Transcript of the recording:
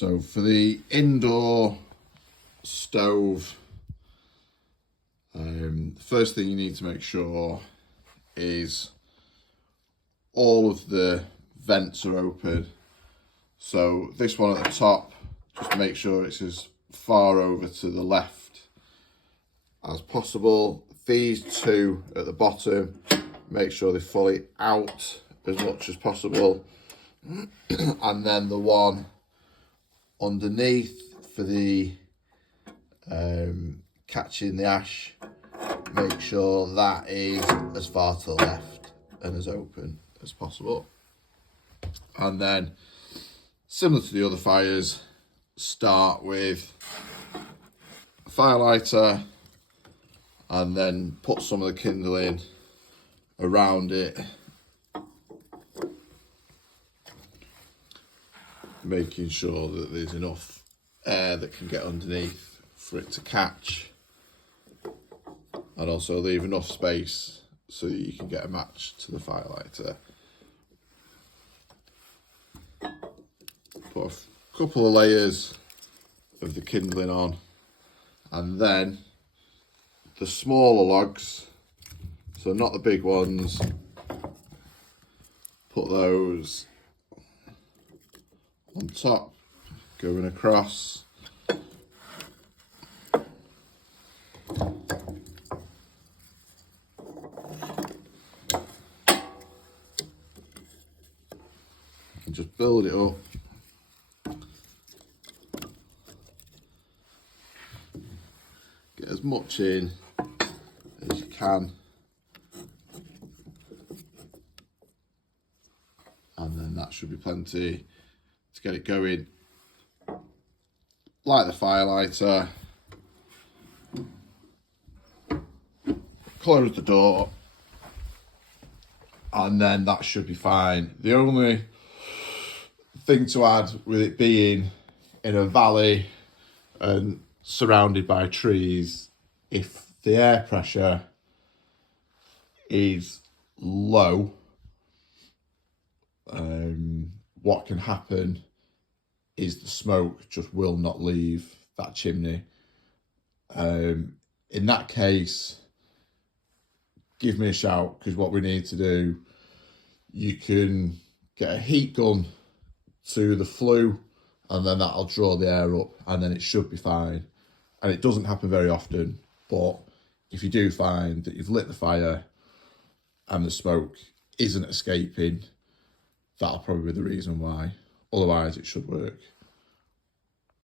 So for the indoor stove, the first thing you need to make sure is all of the vents are open. So this one at the top, just make sure it's as far over to the left as possible. These two at the bottom, make sure they're fully out as much as possible. And then the one underneath for the catching the ash, make sure that is as far to the left and as open as possible. And then, similar to the other fires, start with a fire lighter and then put some of the kindling around it, making sure that there's enough air that can get underneath for it to catch, and also leave enough space so that you can get a match to the firelighter. Put a couple of layers of the kindling on, and then the smaller logs, so not the big ones, put those on top, going across. And just build it up. Get as much in as you can. And then that should be plenty to get it going. Light the firelighter, close the door, and then that should be fine. The only thing to add with it being in a valley and surrounded by trees, if the air pressure is low, what can happen is the smoke just will not leave that chimney. In that case, give me a shout, because what we need to do, you can get a heat gun to the flue and then that'll draw the air up and then it should be fine. And it doesn't happen very often, but if you do find that you've lit the fire and the smoke isn't escaping, that'll probably be the reason why. Otherwise, it should work.